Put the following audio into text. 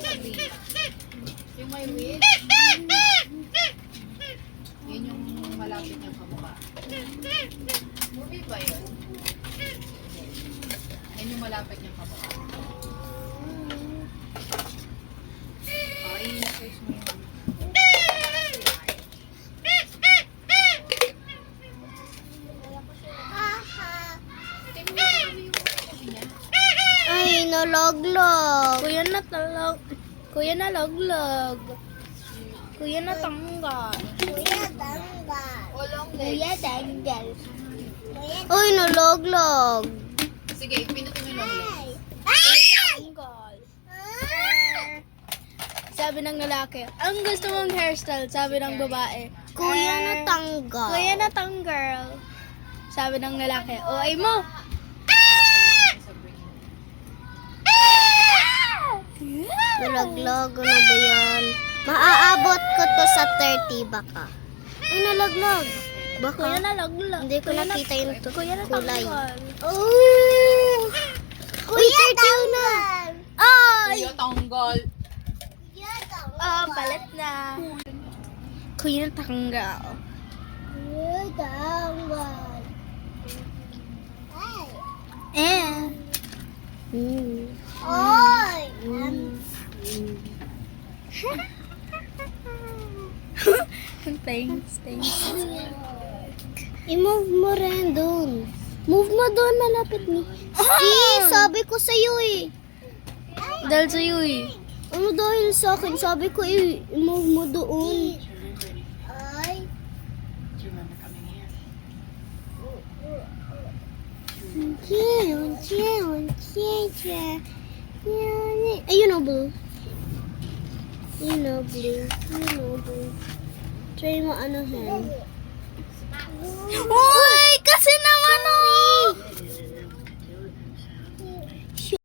Yung may wig. Yun yung malapit niyang kamukha. Movie ba yun? Yan yung malapit niyang kamukha. I-search mo yun. Ay, naloglog. Kuya na talog. Kuya na loglog. Kuya na tanggal. Kuya tanggal. Kuya tanggal. Uy, naloglog. Sige, pinutin mo yung long leg. Kuya na tanggal. Sabi ng lalaki, ang gusto mong hairstyle, sabi ng babae. Kuya na tanggal. Kuya na tanggal. Sabi ng lalaki, o ay mo. Nalaglag, ano ba yan? Maaabot ko to sa 30 baka. Ay, nalaglag. Baka? Kuya nalaglag. Hindi ko nakita yung kulay. Oh! Kuya tanggal! Ay! Kuya tanggal. Oh, palit na. Kuya tanggal. Kuya tanggal. Oy! Thanks. I-move mo rin doon. Move mo doon, malapit ni. Sabi ko sa'yo eh. Dahil sa'yo eh. Ano dahil sa akin? Sabi ko i-move mo doon. Ay. Ayun o, blue. Blue. Try mo anuhin.